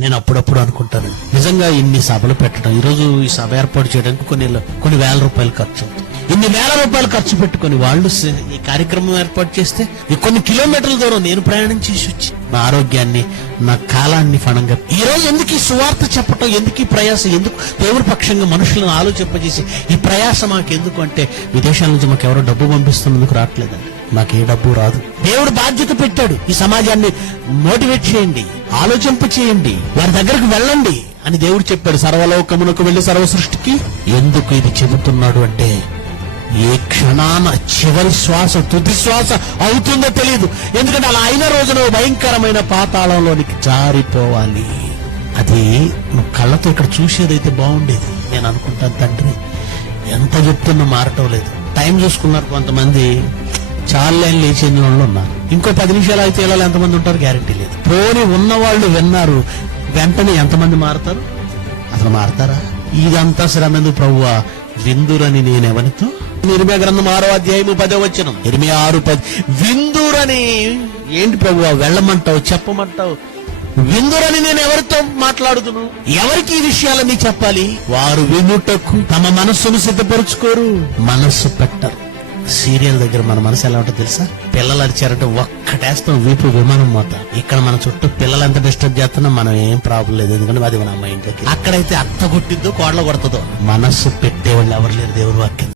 నేను అప్పుడప్పుడు అనుకుంటాను, నిజంగా ఇన్ని సభలు పెట్టడం, ఈరోజు ఈ సభ ఏర్పాటు చేయడానికి కొన్ని వేల రూపాయలు ఖర్చు అవుతుంది. ఇన్ని వేల రూపాయలు ఖర్చు పెట్టుకుని వాళ్ళు ఈ కార్యక్రమం ఏర్పాటు చేస్తే కొన్ని కిలోమీటర్ల దూరం నేను ప్రయాణం చేసి వచ్చి నా ఆరోగ్యాన్ని, నా కాలాన్ని ఫణంగా ఈ రోజు ఎందుకు ఈ సువార్త చెప్పటం, ఎందుకు ఈ ప్రయాస, ఎందుకు దేవుడి పక్షంగా మనుషులను ఆలోచింపజేసి ఈ ప్రయాస మాకెందుకు అంటే, విదేశాల నుంచి మాకు ఎవరో డబ్బు పంపిస్తున్నందుకు రావట్లేదండి. మాకే డబ్బు రాదు. దేవుడు బాధ్యత పెట్టాడు, ఈ సమాజాన్ని మోటివేట్ చేయండి, ఆలోచింప చేయండి, వారి దగ్గరకు వెళ్ళండి అని దేవుడు చెప్పాడు. సర్వలోకమునకు వెళ్లి సర్వ సృష్టికి. ఎందుకు ఇది చెబుతున్నాడు అంటే, ఏ క్షణాన చివరి శ్వాస తుది శ్వాస అవుతుందో తెలియదు. ఎందుకంటే అలా అయిన రోజున భయంకరమైన పాతాళంలోనికి జారిపోవాలి. అది నువ్వు కళ్ళతో ఇక్కడ చూసేదైతే బాగుండేది. నేను అనుకుంటాను, తండ్రి ఎంత చెప్తున్నా మారటం లేదు. టైం చూసుకున్నారు కొంతమంది, చాలా లైన్ లేచి వాళ్ళు ఉన్నారు. ఇంకో 10 నిమిషాలు అయితే ఇలా ఎంతమంది ఉంటారు గ్యారంటీ లేదు. పోని ఉన్నవాళ్ళు విన్నారు, వెంటనే ఎంతమంది మారతారు? అసలు మారతారా? ఇదంతా శ్రమ ఎందుకు ప్రభువా? విందురని నేనెవనితో? ఇర్మియా గ్రంథం 6వ అధ్యాయము 10వ వచనం. ఇర్మియా 6:10. విందురని ఏంటి ప్రభువా? వెళ్ళమంటావు, చెప్పమంటావు? విందురని నేను ఎవరితో మాట్లాడుతును? ఎవరికి ఈ విషయాలన్నీ చెప్పాలి? వారు వినుటకు తమ మనస్సును సిద్ధపరుచుకోరు, మనస్సు పెట్టరు. సీరియల్ దగ్గర మన మనసు ఎలా ఉంటుందో తెలుసా? పిల్లలు అరిచారంటే ఒక్కటేస్తాం, వీపు విమానం మోత. ఇక్కడ మన చుట్టూ పిల్లలు ఎంత డిస్టర్బ్ చేస్తున్నా మనం ఏం ప్రాబ్లం లేదు, ఎందుకంటే అది మన మైండ్. అక్కడైతే అత్త కొట్టిద్దో కోడలు కొడుతుందో. మనస్సు పెట్టేవాళ్ళు ఎవరు లేరు దేవుని వాక్యం.